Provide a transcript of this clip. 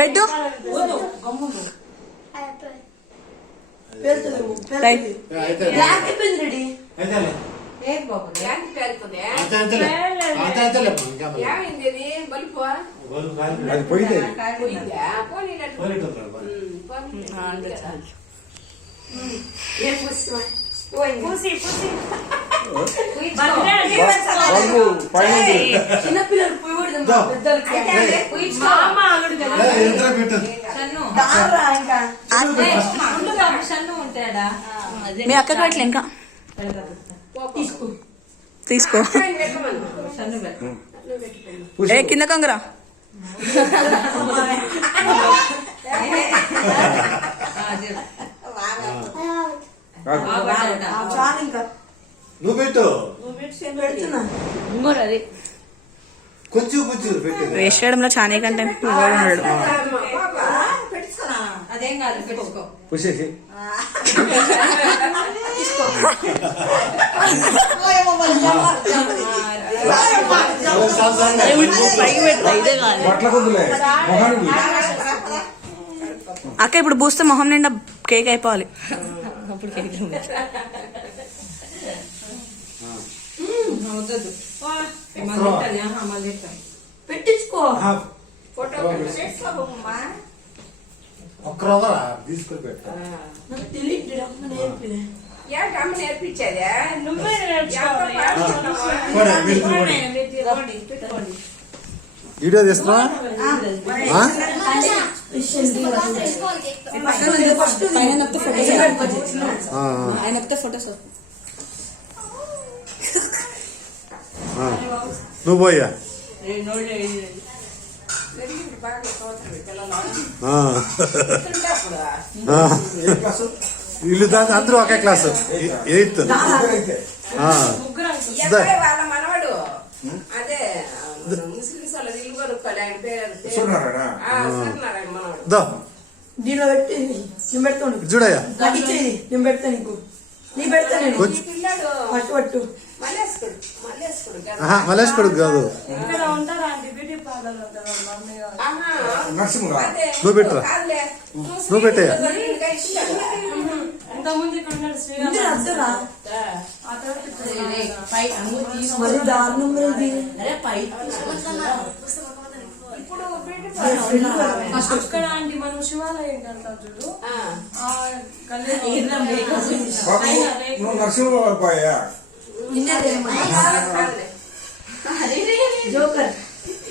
పెట్టు మీ అక్కకి పెట్టలే ఇంకా తీసుకో ఏ కింద కంగరా నువ్వు పెట్టు అది కొంచెం కొంచెం పెట్టు వేస్ట్ చేయడంలో చానే కంటే ఉన్నాడు. అదేం కాదు పెట్టుకో పుషేసి అక్క ఇప్పుడు పూస్తే మొహం నిండా కేక్ అయిపోవాలి. అప్పుడు కేక్ పెట్టించుకో ఒక్కరోజు తీసుకుని పెట్టు నేర్పించేదే వీడియో తీస్తున్నా నువ్వు పోయా వీళ్ళు దాకా అందరూ ఒకే క్లాస్ 8th. వాళ్ళ మనవాడు అదే ముస్లిమ్స్ వాళ్ళ ఇల్లు కొనుక్కోలే ఆయన పేరు సూర్యనారాయణ మనవాడు. దీనిలో పెట్టి నేను పెడతాను చూడయ్యా నేను పెడతా నీకు నీ పెడతా నేను పిల్లాడు పట్టు పట్టు మలేష్ కొడుకు కాదు నువ్వు పెట్టరా నువ్వు పెట్టయ్యా మరి దారుణం అక్కడ ఆంటీ మనం శివాలయం కడతాం చూడు జోకర్